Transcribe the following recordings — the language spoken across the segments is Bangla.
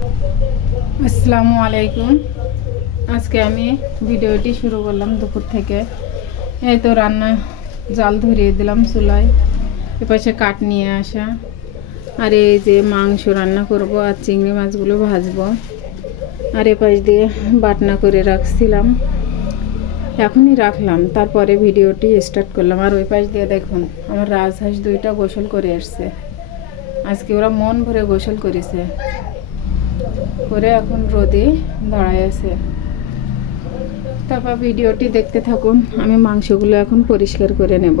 আসসালামু আলাইকুম। আজকে আমি ভিডিওটি শুরু করলাম দুপুর থেকে। এই তো রান্না জাল ধরিয়ে দিলাম চুলায়, এপাশে কাঠ নিয়ে আসা, আর এই যে মাংস রান্না করব আর চিংড়ি মাছগুলো ভাজবো, আর এপাশ দিয়ে বাটনা করে রাখছিলাম, এখনই রাখলাম, তারপরে ভিডিওটি স্টার্ট করলাম। আর ওই পাশ দিয়ে দেখুন আমার রাজহাঁস দুইটা গোসল করে এসছে। আজকে ওরা মন ভরে গোসল করেছে, করে এখন রোদে দাঁড়ায় আছে। তারপর ভিডিওটি দেখতে থাকুন, আমি মাংসগুলো এখন পরিষ্কার করে নেব।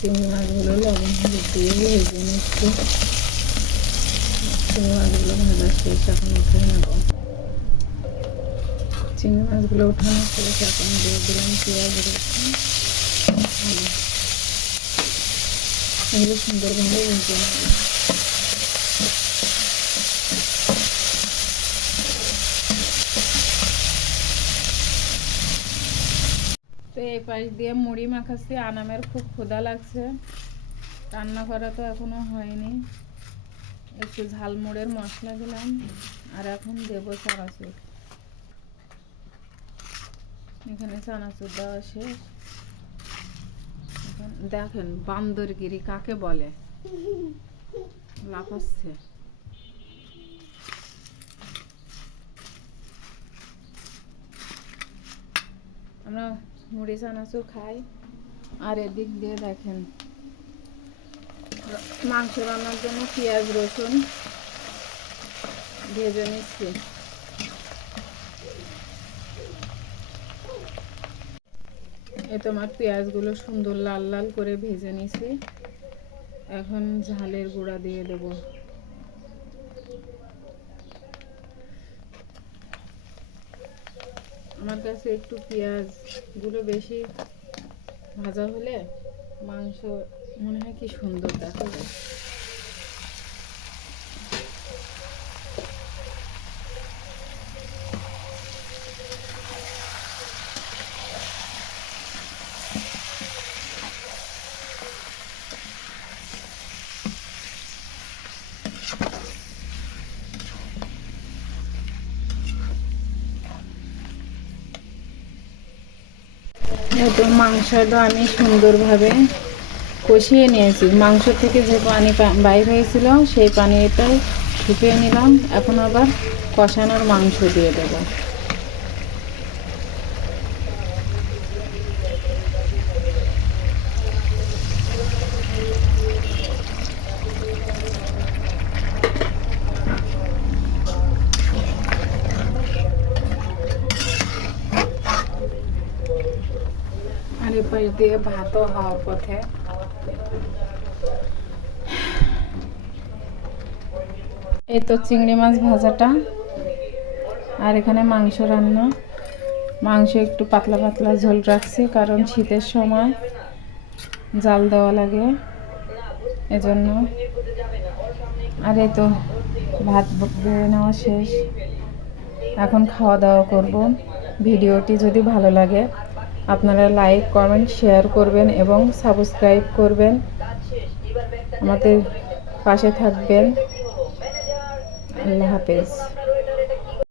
চিংড়ি মাছগুলো লবণ হলুদ দিয়ে ভেজে নিচ্ছি। চিংড়ি মাছগুলো ভাজা শেষ, এখন উঠে নেব। চিংড়ি মাছগুলো উঠানো শেষ, এখন দিয়ে দিলাম পেঁয়াজ রসুন আলু, এগুলো সুন্দরভাবে ভেজে নেব। তো এই পাশ দিয়ে মুড়ি মাখাচ্ছি, আনামের খুব ক্ষুধা লাগছে, রান্না করা তো এখনো হয়নি। একটু ঝালমুড়ের মশলা দিলাম, আর এখন দেবো চানাচুর। এখানে চানাচুর দেওয়া শেষ। দেখেন বান্দরগিরি কাকে বলে, লাফাচ্ছে। আমরা মুড়ি চানাচুর খাই, আর এদিক দিয়ে দেখেন মাংস রান্নার জন্য পেঁয়াজ রসুন ভেজে নিচ্ছি। এ তোমার পেঁয়াজগুলো সুন্দর লাল লাল করে ভেজে নিছি, এখন ঝালের গুঁড়া দিয়ে দেব। আমার কাছে একটু পেঁয়াজগুলো বেশি ভাজা হলে মাংস মনে হয় কি সুন্দর দেখা যায়। তো মাংসটা আমি সুন্দরভাবে কষিয়ে নিয়েছি। মাংস থেকে যে পানি বাইর হয়েছিল সেই পানিটাই শুকিয়ে নিলাম। এখন আবার কষানোর মাংস দিয়ে দেব। আর এপাশ দিয়ে ভাতও হওয়ার পথে। এই তো চিংড়ি মাছ ভাজাটা, আর এখানে মাংস রান্না। মাংস একটু পাতলা পাতলা ঝোল রাখছি, কারণ শীতের সময় জাল দেওয়া লাগে এজন্য। আর এই তো ভাত বেড়ে নেওয়া শেষ, এখন খাওয়া দাওয়া করব। ভিডিওটি যদি ভালো লাগে আপনারা লাইক কমেন্ট শেয়ার করবেন এবং সাবস্ক্রাইব করবেন, আমাদের পাশে থাকবেন। আল্লাহ হাফেজ।